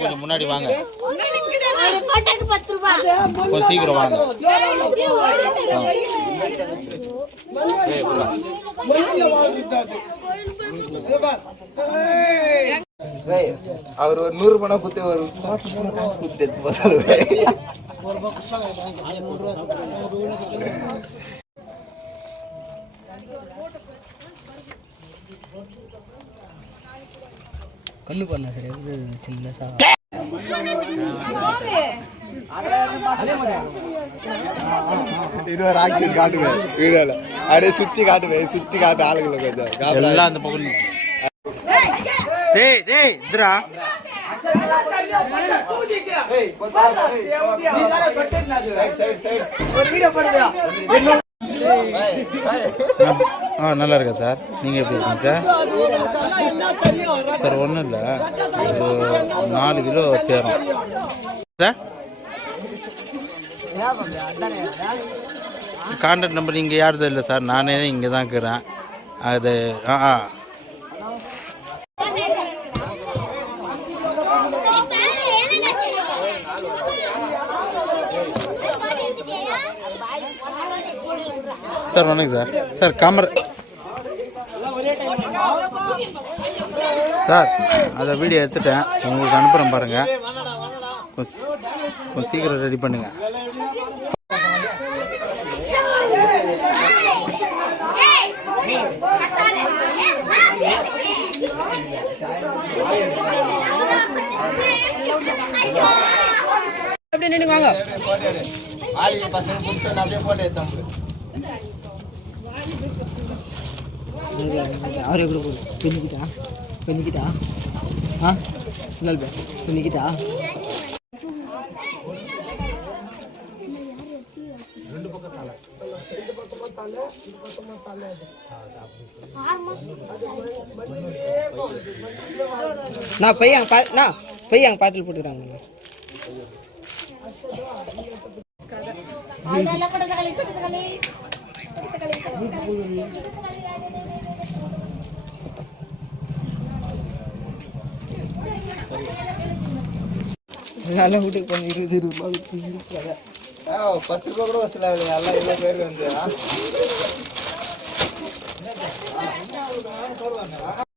கொஞ்சம் முன்னாடி வாங்க, கொஞ்சம் சீக்கிரம் வாங்க. அவர் ஒரு 100 பணம் குத்து ஒரு காசு குத்துட்டு கண்ணு பண்ண சரி சின்னசா இது ஒரு ஆக்ஷன் காட்டுவேன் வீடியோல, அப்படியே சுத்தி காட்டுவேன், சுத்தி காட்டு ஆளுங்களை கொஞ்சம் எல்லாம் அந்த பக்கம். டேய் டேய் இந்திரா நல்லா இருக்கா சார்? நீங்கள் எப்படி இருக்கீங்க சார்? சார் ஒன்றும் இல்லை, ஒரு 4 கிலோ தேரும் சார். கான்டாக்ட் நம்பர் இங்கே யாருதும் இல்லை சார், நானே இங்கே தான் இருக்கிறேன். அது சார் வணக்கம் சார். சார் கேமரா சார், அதை வீடியோ எடுத்துட்டேன், உங்களுக்கு அனுப்புகிறேன் பாருங்கள். கொஞ்சம் சீக்கிரம் ரெடி பண்ணுங்க. வாங்க அவரே கூட பெண்ணிக்கிட்டா பெண்ணிக்கிட்டா நான் பையன் பாத்தில் போட்டுக்கிறாங்க. வீட்டுக்கு கொஞ்சம் 20 ரூபாய் 10 ரூபா கூட வசூல் ஆகுது. எல்லாம் இவ்வளோ பேர் வந்து